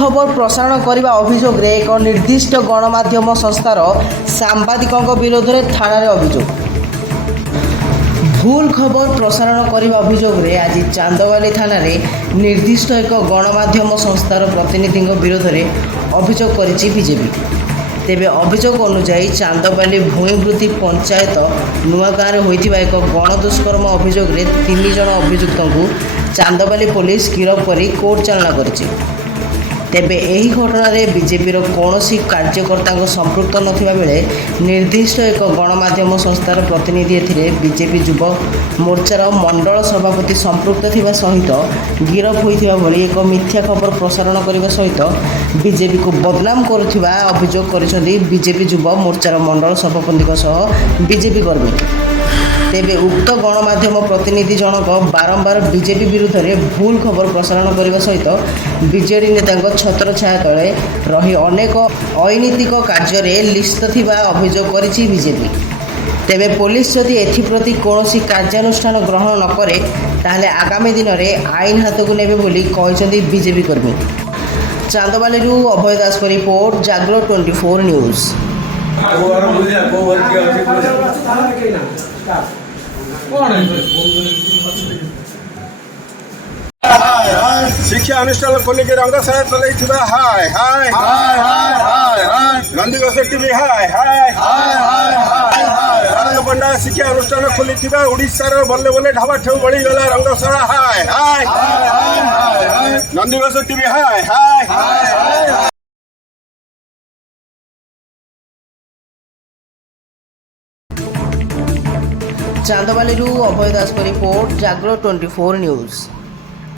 ଖବର ପ୍ରସାରଣ କରିବା ଅଭିଯୋଗରେ ଏକ ନିର୍ଦ୍ଦିଷ୍ଟ ଗଣମାଧ୍ୟମ ସଂସ୍ଥାର ସାମ୍ବାଦିକଙ୍କ ବିରୋଧରେ ଥାନାରେ ଅଭିଯୋଗ। ଭୁଲ ଖବର ପ୍ରସାରଣ କରିବା ଅଭିଯୋଗରେ ଆଜି ଚାନ୍ଦବାଲି ଥାନାରେ ନିର୍ଦ୍ଦିଷ୍ଟ ଏକ ଗଣମାଧ୍ୟମ ସଂସ୍ଥାର ପ୍ରତିନିଧିଙ୍କ ବିରୋଧରେ ଅଭିଯୋଗ କରିଛି ବିଜେପି। ତେବେ ଅଭିଯୋଗ ଅନୁଯାୟୀ ଚାନ୍ଦବାଲି ଭୂଇଁବୃତ୍ତି ପଞ୍ଚାୟତ ନୂଆଗାଁରେ ହୋଇଥିବା ଏକ ଗଣଦୁଷ୍କର୍ମ ଅଭିଯୋଗରେ 3 ଜଣ ଅଭିଯୁକ୍ତଙ୍କୁ ଚାନ୍ଦବାଲି ପୋଲିସ ଗିରଫ କରି କୋର୍ଟ ଚାଲାଣ କରିଛି। ତେବେ ଏହି ଘଟଣାରେ ବିଜେପିର କୌଣସି କାର୍ଯ୍ୟକର୍ତ୍ତାଙ୍କ ସମ୍ପୃକ୍ତ ନଥିବା ବେଳେ ନିର୍ଦ୍ଦିଷ୍ଟ ଏକ ଗଣମାଧ୍ୟମ ସଂସ୍ଥାର ପ୍ରତିନିଧି ଏଥିରେ ବିଜେପି ଯୁବ ମୋର୍ଚ୍ଚାର ମଣ୍ଡଳ ସଭାପତି ସମ୍ପୃକ୍ତ ଥିବା ସହିତ ଗିରଫ ହୋଇଥିବା ଭଳି ଏକ ମିଥ୍ୟା ଖବର ପ୍ରସାରଣ କରିବା ସହିତ ବିଜେପିକୁ ବଦନାମ କରୁଥିବା ଅଭିଯୋଗ କରିଛନ୍ତି ବିଜେପି ଯୁବ ମୋର୍ଚ୍ଚାର ମଣ୍ଡଳ ସଭାପତିଙ୍କ ସହ ବିଜେପି କର୍ମୀ। ତେବେ ଉକ୍ତ ଗଣମାଧ୍ୟମ ପ୍ରତିନିଧି ଜଣକ ବାରମ୍ବାର ବିଜେପି ବିରୁଦ୍ଧରେ ଭୁଲ ଖବର ପ୍ରସାରଣ କରିବା ସହିତ ବିଜେଡି ନେତାଙ୍କ ଛତ୍ରଛାୟା ତଳେ ରହି ଅନେକ ଅନୈତିକ କାର୍ଯ୍ୟରେ ଲିପ୍ତ ଥିବା ଅଭିଯୋଗ କରିଛି ବିଜେପି। ତେବେ ପୋଲିସ ଯଦି ଏଥିପ୍ରତି କୌଣସି କାର୍ଯ୍ୟାନୁଷ୍ଠାନ ଗ୍ରହଣ ନ କରେ ତାହେଲେ ଆଗାମୀ ଦିନରେ ଆଇନ ହାତକୁ ନେବେ ବୋଲି କହିଛନ୍ତି ବିଜେପି କର୍ମୀ। ଚାନ୍ଦବାଲିରୁ ଅଭୟ ଦାସଙ୍କ ରିପୋର୍ଟ, ଜାଗର 24 ନ୍ୟୁଜ୍। शिक्षा अनुष्ठान खोलिक रंगशाला चलैथिबा हाय हाय हाय हाय हाय हाय नंदीघोष टीवी हाय हाय हाय हाय हाय पंडा शिक्षा अनुष्ठान खोलिथिबा ओडिशार बल्ले बल्ले ढाबा ठेउ बळी गला रंगशाला हाय हाय हाय हाय नंदीघोष टीवी हाय हाय हाय चांदबाली अभय दास रिपोर्ट, जागरण 24 न्यूज।